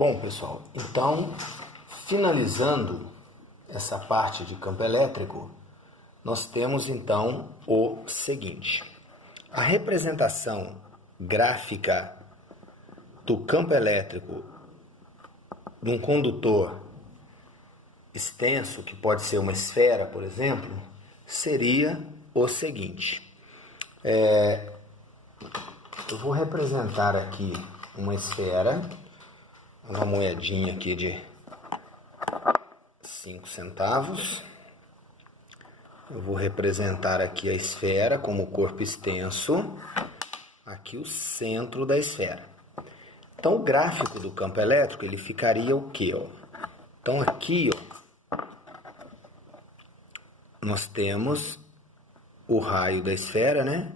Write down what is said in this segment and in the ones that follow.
Bom, pessoal, então, finalizando essa parte de campo elétrico, nós temos então o seguinte: a representação gráfica do campo elétrico de um condutor extenso, que pode ser uma esfera, por exemplo, seria o seguinte. Eu vou representar aqui uma esfera, uma moedinha aqui de 5 centavos. Eu vou representar aqui a esfera como corpo extenso, aqui o centro da esfera. Então, o gráfico do campo elétrico, ele ficaria o quê? Então, aqui, nós temos o raio da esfera, né?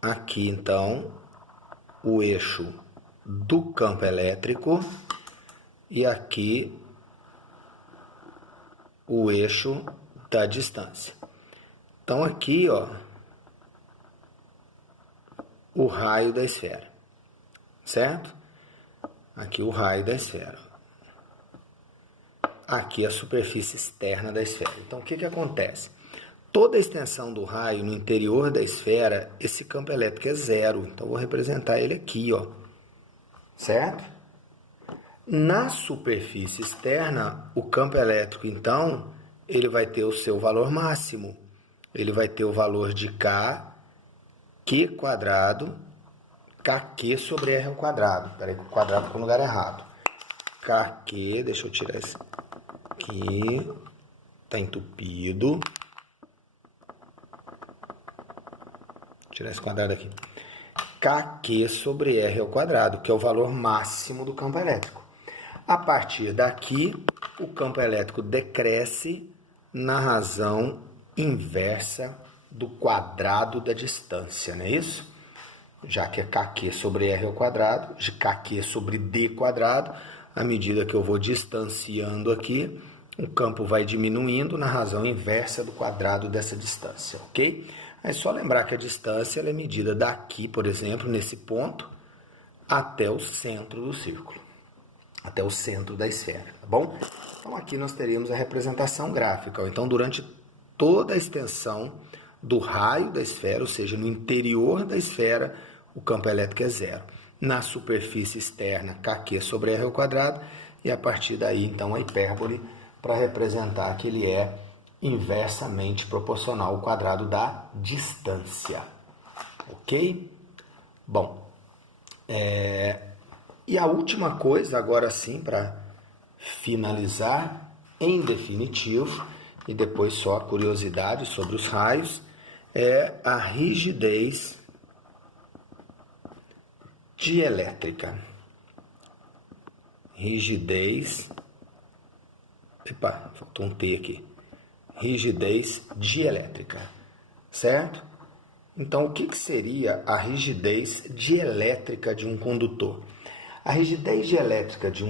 Aqui, então, o eixo do campo elétrico e aqui o eixo da distância. Então, aqui, o raio da esfera, certo? Aqui o raio da esfera. Aqui a superfície externa da esfera. Então, o que acontece? Toda a extensão do raio no interior da esfera, esse campo elétrico é zero. Então, eu vou representar ele aqui, certo? Na superfície externa, o campo elétrico, então, ele vai ter o seu valor máximo. Ele vai ter o valor de Q quadrado, KQ sobre R ao quadrado. Espera aí que o quadrado ficou no lugar errado. KQ, deixa eu tirar isso aqui, tá entupido. Vou tirar esse quadrado aqui. KQ sobre R ao quadrado, que é o valor máximo do campo elétrico. A partir daqui, o campo elétrico decresce na razão inversa do quadrado da distância, não é isso? Já que é KQ sobre R ao quadrado, de KQ sobre D quadrado, à medida que eu vou distanciando aqui, o campo vai diminuindo na razão inversa do quadrado dessa distância, ok? É só lembrar que a distância ela é medida daqui, por exemplo, nesse ponto, até o centro do círculo, até o centro da esfera, tá bom? Então aqui nós teríamos a representação gráfica. Então, durante toda a extensão do raio da esfera, ou seja, no interior da esfera, o campo elétrico é zero. Na superfície externa, KQ sobre R ao quadrado, e a partir daí, então, a hipérbole para representar que ele é inversamente proporcional ao quadrado da distância. Ok? Bom, e a última coisa, agora sim, para finalizar em definitivo, e depois só a curiosidade sobre os raios, é a rigidez dielétrica. Rigidez. Epa, faltou um T aqui. Rigidez dielétrica, certo? Então, o que seria a rigidez dielétrica de um condutor? A rigidez dielétrica de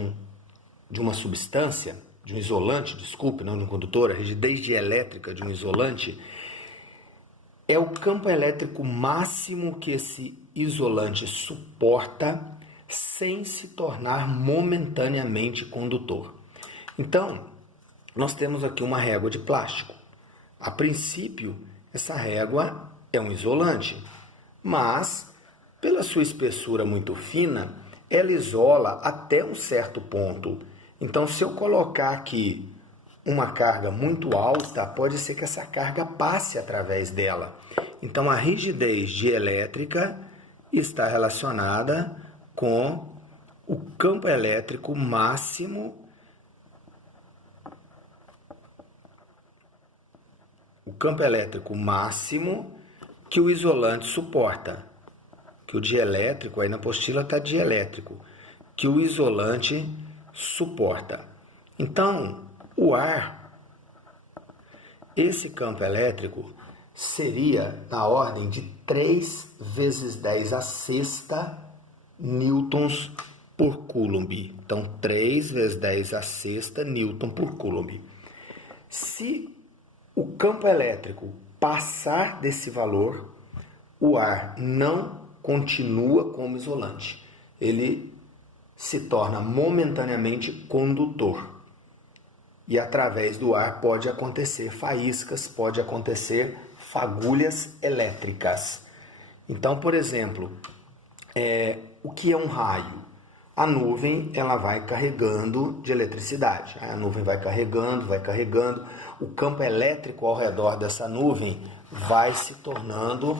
uma substância, de um isolante, desculpe, não de um condutor, a rigidez dielétrica de um isolante é o campo elétrico máximo que esse isolante suporta sem se tornar momentaneamente condutor. Então, nós temos aqui uma régua de plástico. A princípio, essa régua é um isolante, mas, pela sua espessura muito fina, ela isola até um certo ponto. Então, se eu colocar aqui uma carga muito alta, pode ser que essa carga passe através dela. Então, a rigidez dielétrica está relacionada com o campo elétrico máximo. O campo elétrico máximo que o isolante suporta. Que o dielétrico, aí na apostila está dielétrico, que o isolante suporta. Então, o ar, esse campo elétrico seria na ordem de 3 vezes 10 a sexta newtons por coulomb. Então, 3 vezes 10 a sexta newton por coulomb. Se o campo elétrico passar desse valor, o ar não continua como isolante. Ele se torna momentaneamente condutor. E através do ar pode acontecer faíscas, pode acontecer fagulhas elétricas. Então, por exemplo, o que é um raio? A nuvem ela vai carregando de eletricidade. A nuvem vai carregando, o campo elétrico ao redor dessa nuvem vai se tornando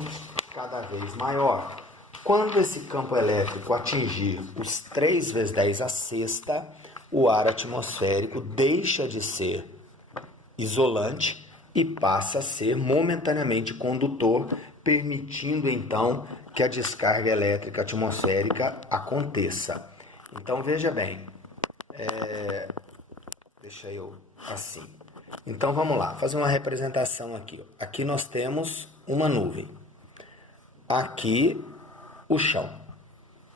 cada vez maior. Quando esse campo elétrico atingir os 3 vezes 10 a sexta, o ar atmosférico deixa de ser isolante e passa a ser momentaneamente condutor, permitindo então que a descarga elétrica atmosférica aconteça. Então veja bem, deixa eu assim. Então vamos lá, fazer uma representação aqui. Aqui nós temos uma nuvem, aqui o chão.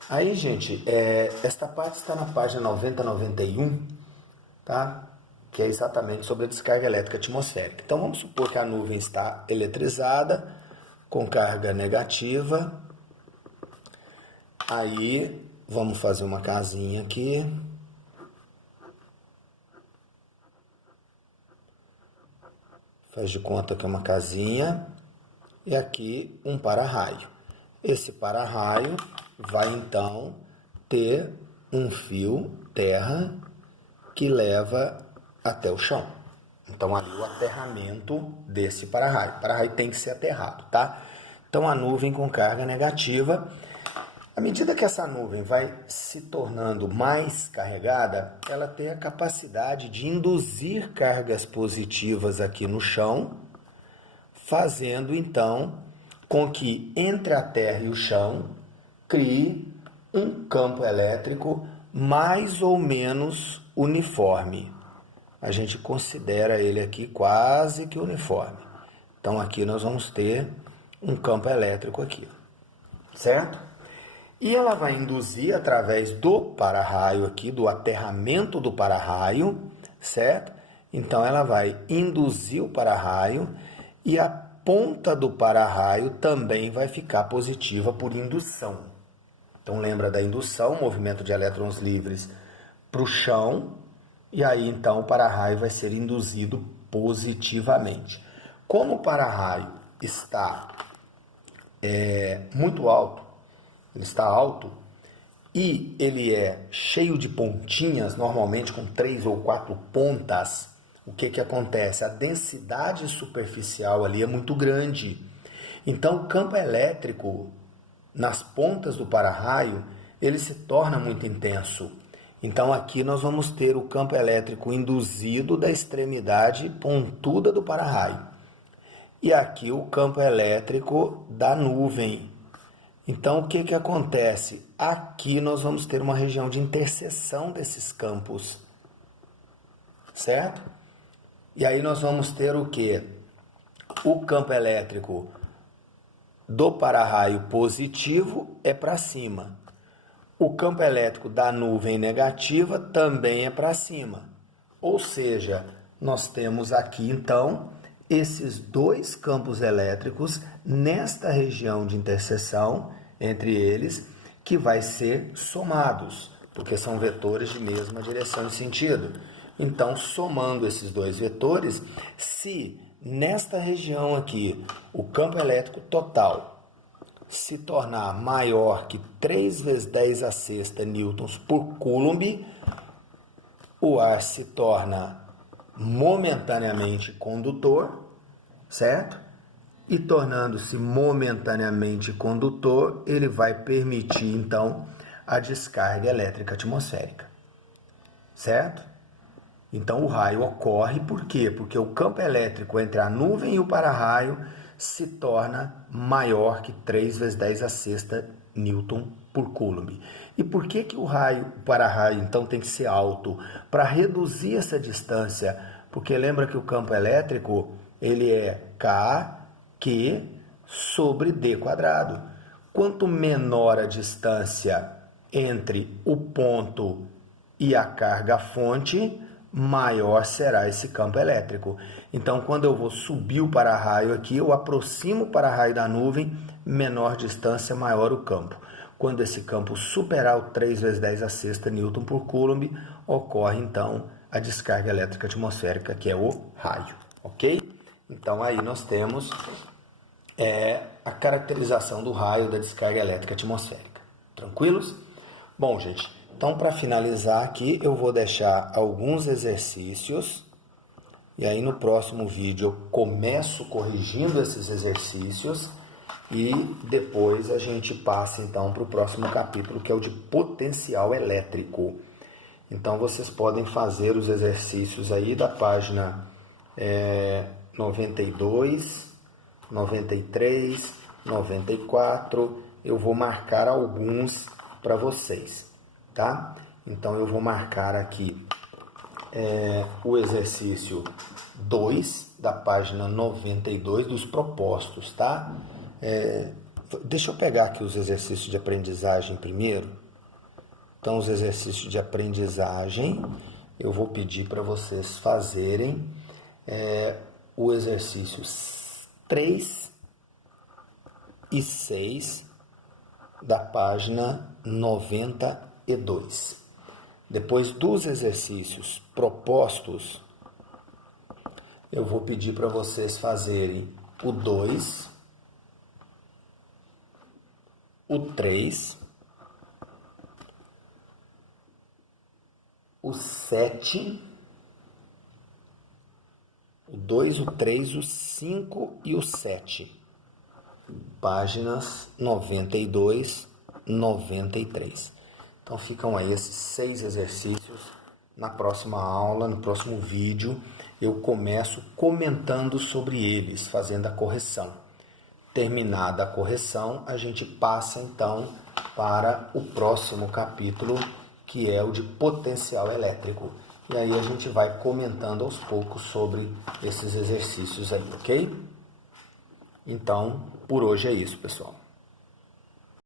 Aí, gente, esta parte está na página 90-91, tá? Que é exatamente sobre a descarga elétrica atmosférica. Então vamos supor que a nuvem está eletrizada, com carga negativa. Aí vamos fazer uma casinha aqui. Faz de conta que é uma casinha. E aqui um para-raio. Esse para-raio vai então ter um fio terra que leva até o chão. Então ali o aterramento desse para-raio. O para-raio tem que ser aterrado, tá? Então a nuvem com carga negativa, à medida que essa nuvem vai se tornando mais carregada, ela tem a capacidade de induzir cargas positivas aqui no chão, fazendo então com que entre a terra e o chão crie um campo elétrico mais ou menos uniforme. A gente considera ele aqui quase que uniforme. Então aqui nós vamos ter um campo elétrico aqui, certo? E ela vai induzir através do para-raio aqui, do aterramento do para-raio, certo? Então ela vai induzir o para-raio e a ponta do para-raio também vai ficar positiva por indução. Então lembra da indução, movimento de elétrons livres para o chão, e aí então o para-raio vai ser induzido positivamente. Como o para-raio está muito alto, ele está alto, e ele é cheio de pontinhas, normalmente com 3 ou 4 pontas, o que acontece? A densidade superficial ali é muito grande. Então o campo elétrico nas pontas do para-raio, ele se torna muito intenso. Então aqui nós vamos ter o campo elétrico induzido da extremidade pontuda do para-raio. E aqui o campo elétrico da nuvem. Então o que acontece? Aqui nós vamos ter uma região de interseção desses campos, certo? E aí nós vamos ter o quê? O campo elétrico do para-raio positivo é para cima. O campo elétrico da nuvem negativa também é para cima. Ou seja, nós temos aqui então esses dois campos elétricos nesta região de interseção entre eles, que vai ser somados, porque são vetores de mesma direção e sentido. Então, somando esses dois vetores, se nesta região aqui o campo elétrico total se tornar maior que 3 vezes 10 a sexta newtons por coulomb, o ar se torna momentaneamente condutor, certo? E tornando-se momentaneamente condutor, ele vai permitir então a descarga elétrica atmosférica, certo? Então o raio ocorre por quê? Porque o campo elétrico entre a nuvem e o para-raio se torna maior que 3 vezes 10 a sexta newton por coulomb. E por que o para-raio então tem que ser alto? Para reduzir essa distância, porque lembra que o campo elétrico ele é Q sobre D quadrado. Quanto menor a distância entre o ponto e a carga fonte, maior será esse campo elétrico. Então, quando eu vou subir o para-raio aqui, eu aproximo o para-raio da nuvem, menor distância, maior o campo. Quando esse campo superar o 3 vezes 10 a sexta Newton por Coulomb, ocorre então a descarga elétrica atmosférica, que é o raio, ok? Então aí nós temos a caracterização do raio da descarga elétrica atmosférica. Tranquilos? Bom, gente, então para finalizar aqui eu vou deixar alguns exercícios e aí no próximo vídeo eu começo corrigindo esses exercícios e depois a gente passa então para o próximo capítulo, que é o de potencial elétrico. Então vocês podem fazer os exercícios aí da página 92, 93, 94. Eu vou marcar alguns para vocês, tá? Então eu vou marcar aqui o exercício 2 da página 92 dos propostos, tá? Deixa eu pegar aqui os exercícios de aprendizagem primeiro. Então, os exercícios de aprendizagem, eu vou pedir para vocês fazerem o exercício 3 e 6 da página 92. Depois dos exercícios propostos, eu vou pedir para vocês fazerem o 2, o 3, o 7, o 2, o 3, o 5 e o 7. Páginas 92, 93. Então ficam aí esses 6 exercícios. Na próxima aula, no próximo vídeo, eu começo comentando sobre eles, fazendo a correção. Terminada a correção, a gente passa então para o próximo capítulo, que é o de potencial elétrico. E aí a gente vai comentando aos poucos sobre esses exercícios aí, ok? Então, por hoje é isso, pessoal.